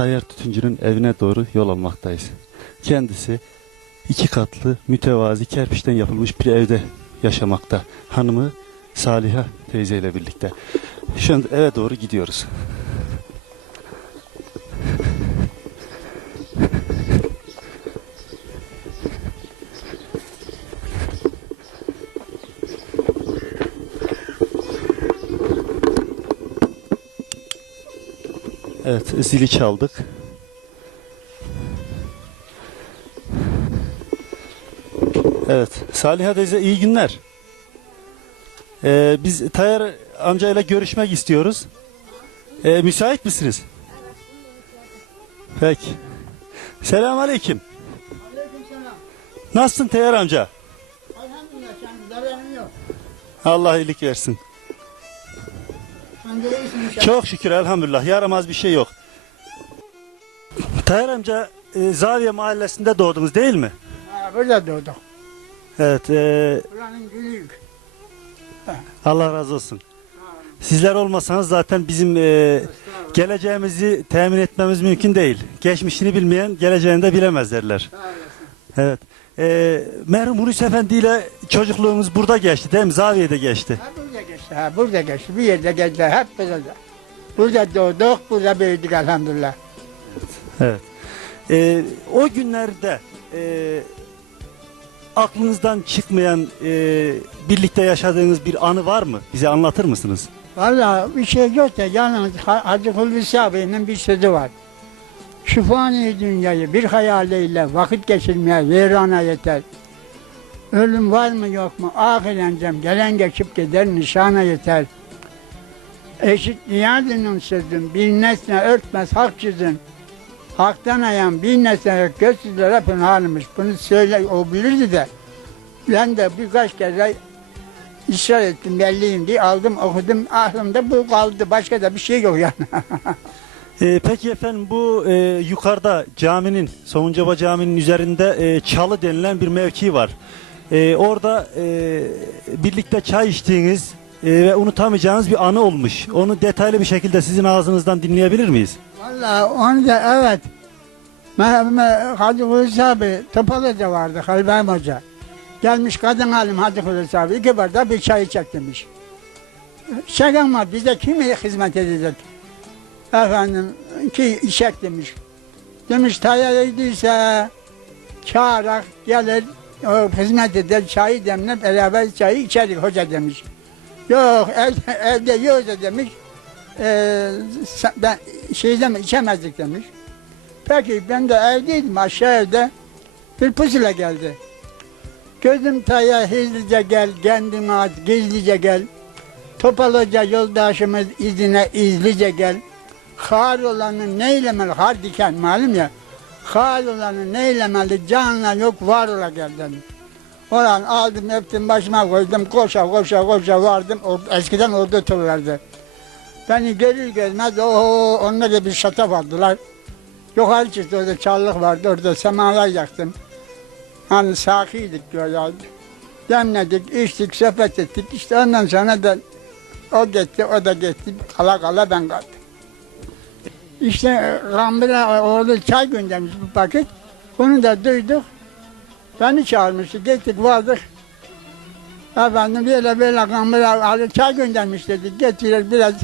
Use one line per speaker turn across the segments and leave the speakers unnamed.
Tayyar Tütüncü'nün evine doğru yol almaktayız. Kendisi iki katlı mütevazi kerpiçten yapılmış bir evde yaşamakta. Hanımı Saliha teyze ile birlikte. Şu an eve doğru gidiyoruz. Evet, zili çaldık. Evet, Saliha teyze iyi günler. Ee, biz Tayyar amcayla görüşmek istiyoruz. Ee, müsait misiniz? Peki. Selamun aleyküm. Nasılsın Tayyar amca?
Elhamdülillah.
Allah iyilik versin. Çok şükür elhamdülillah. Yaramaz bir şey yok. Tayyar amca e, Zaviye mahallesinde doğdunuz değil mi?
Ha, burada doğduk.
Evet. e,
Buranın.
Allah razı olsun. Sizler olmasanız zaten bizim e, geleceğimizi temin etmemiz mümkün değil. Geçmişini bilmeyen geleceğini de bilemez derler. Evet. E, merhum Hulusi Efendi ile çocukluğumuz burada geçti değil mi? Zaviye'de geçti.
Burada geçti. Ha burada geçti. Bir yerde geçti. Hep burada. Burada doğduk, burada büyüdük elhamdülillah.
Evet. E, o günlerde e, aklınızdan çıkmayan e, birlikte yaşadığınız bir anı var mı? Bize anlatır mısınız?
Vallahi bir şey yok da yalnız Ha- Hacı Hulusi abinin bir sözü var. Şu fani dünyayı bir hayaliyle vakit geçirmeye veyrana yeter. Ölüm var mı yok mu ahirencem gelen geçip gider nişana yeter. Eşit niyazının sözün bir nesne örtmez haksızın. Haktan ayan bir nesne gözsüzlere pınarmış. Bunu söyle o bilirdi de. Ben de birkaç kere ısrar ettim belliyim diye aldım okudum aklımda bu kaldı başka da bir şey yok yani.
Ee, peki efendim bu e, yukarıda caminin, Somuncaba Camii'nin üzerinde e, çalı denilen bir mevki var. E, orada e, birlikte çay içtiğiniz e, ve unutamayacağınız bir anı olmuş. Onu detaylı bir şekilde sizin ağzınızdan dinleyebilir miyiz?
Vallahi onu evet. Mehmet Hacı Hulusi abi Topalı'da vardı Halbem Hoca. Gelmiş kadın halim Hacı Hulusi abi iki bardak bir çay içecek demiş. Şey ama bize kim hizmet edecek? Efendim ki içecek demiş. Demiş tayyar ediyse çağırak gelir o hizmet eder çayı demle beraber çayı içerik hoca demiş. Yok ev, evde yoksa demiş. Ee, ben şeyde mi içemezdik demiş. Peki ben de evdeydim aşağı evde bir pusula geldi. Gözüm taya hızlıca gel, kendine at, gizlice gel. Topal Hoca yoldaşımız izine izlice gel. Har olanı neylemeli, har diken malum ya. Har olanı neylemeli, canla yok var ola gel demiş. Oradan aldım, öptüm, başıma koydum, koşa koşa koşa vardım. O, eskiden orada otururlardı. Beni görür görmez o onlar da bir şataf aldılar. Yukarı çıktı orada çallık vardı orada semalar yaktım. Hani sakiydik diyorlar. Demledik, içtik, sohbet ettik. İşte ondan sonra da o gitti, o da gitti. Kala kala ben kaldım. İşte Rambira oğlu çay göndermiş bir paket. Bunu da duyduk. Beni çağırmıştı. Gittik vardık. Efendim böyle böyle Rambira çay göndermiş dedi. Getirir biraz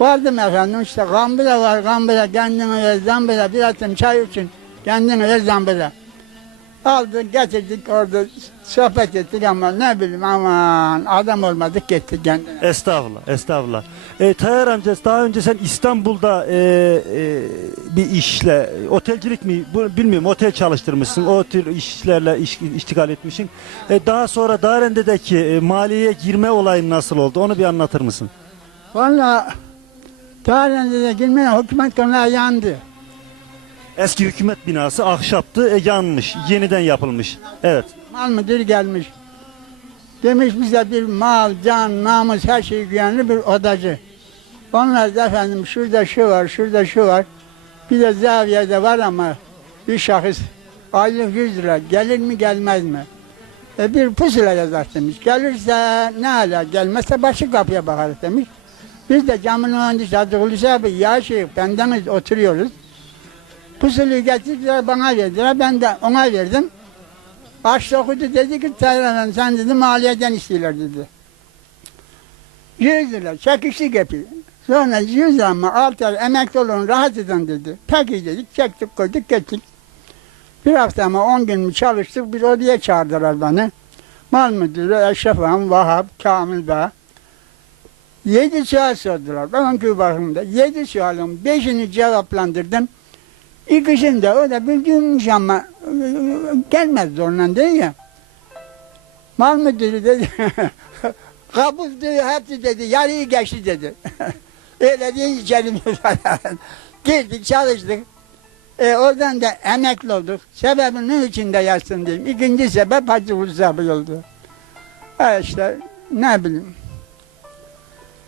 Vardım efendim işte gambira var gambira kendine ver zambira bir atım çay için kendine ver zambira. Aldık getirdik orada sohbet ettik ama ne bileyim aman adam olmadık gittik kendine.
Estağfurullah, estağfurullah. E, Tayyar amca daha önce sen İstanbul'da e, e, bir işle, otelcilik mi bu, bilmiyorum otel çalıştırmışsın, o tür işlerle iş, iştigal etmişsin. E, daha sonra Darende'deki e, maliyeye girme olayın nasıl oldu onu bir anlatır mısın?
Valla tarihinde de girmeye hükümet konağı yandı.
Eski hükümet binası ahşaptı, e, yanmış, yeniden yapılmış. Evet.
Mal müdür gelmiş. Demiş bize bir mal, can, namus her şey güvenli bir odacı. Onlar da efendim şurada şu var, şurada şu var. Bir de zaviyede var ama bir şahıs aylık 100 lira gelir mi gelmez mi? E bir pusula yazar demiş. Gelirse ne ala gelmezse başı kapıya bakarız demiş. Biz de camın önünde Hacı Hulusi abi ya şey bendeniz oturuyoruz. Pusuluyu getirdiler bana verdiler. Ben de ona verdim. Açtı okudu dedi ki Taylan sen dedi maliyeden istiyorlar dedi. 100 lira çekişlik yapıyor. Sonra 100 lira mı 6 ay emekli olun rahat edin dedi. Peki dedik çektik koyduk gittik. Bir hafta mı 10 gün mü çalıştık bir odaya çağırdılar beni. Mal müdürü Eşref Ağam, Vahap, Kamil Bey. Yedi sual sordular. Ben köy bakımında. Yedi sualın beşini cevaplandırdım. İkisini de o da bildiğimmiş ama e, gelmez zorla değil ya. Mal müdürü dedi. Kabul dedi, hepsi dedi. Yarıyı geçti dedi. Öyle diye içerim. Girdik çalıştık. E, oradan da emekli olduk. Sebebinin içinde yazsın diyeyim. İkinci sebep Hacı Hulusi oldu. Ha işte ne bileyim.